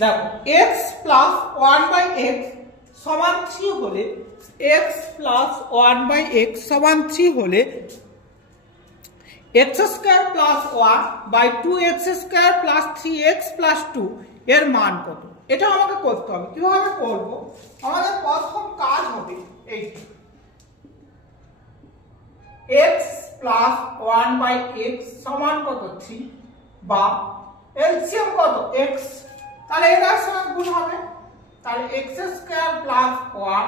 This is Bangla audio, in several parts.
দেখো x প্লাস 1/x সমান 3 হলে x প্লাস 1/x সমান 3 হলে x square plus 1/2x square plus 3x plus 2 এর মান কত? এটা আমাকে করতে হবে। কিভাবে করব? আমাদের প্রথম কাজ হবে এইটা, x প্লাস 1/x সমান কত? 3 বা এলসিএম কত? x, তাহলে এটার সঙ্গে গুণ হবে, তাহলে x স্কয়ার প্লাস 1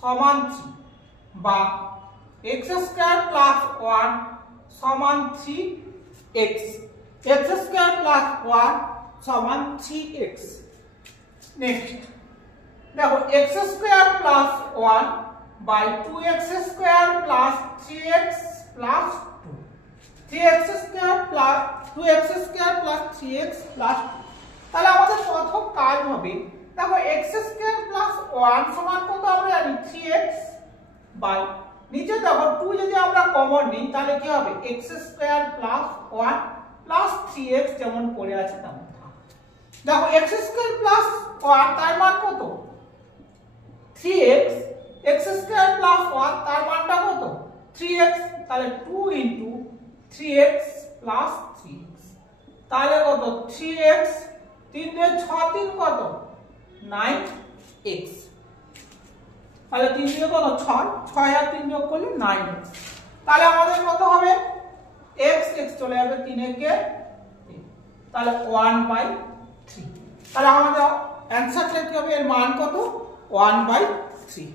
সমান 3 বা x স্কয়ার প্লাস 1 সমান 3x, x স্কয়ার প্লাস 1 সমান 3x। নেক্সট দেখো x square plus 1 by 2x square plus 3x plus 2, 3x square plus 2x square plus 3x plus 2। তাহলে আমাদের প্রথম কাজ হবে, দেখো x স্কয়ার প্লাস 1 সমান কত আমরা জানি 3x, বাই নিচে দেখো 2 যদি আমরা কমন নিই তাহলে কি হবে x square plus 1 plus 3x যেমন পড়ে আছে তেমন থাকবে। দেখো x স্কয়ার প্লাস 1 তার মান কত? 3x, x স্কয়ার প্লাস 1 তার মানটা কত? 3x, তাহলে 2 ইনটু 3x প্লাস 3x, তাহলে কত? 3x 3 দিয়ে 6 3 কত? 9x, তাহলে 3 দিয়ে কত? 6, 6 আর 3 যোগ করলে 9x। তাহলে আমাদের কত হবে? x x চলে যাবে 3 একে 3, তাহলে 1/3। তাহলে আমাদের অ্যানসারটা কি হবে? এর মান কত? 1/3।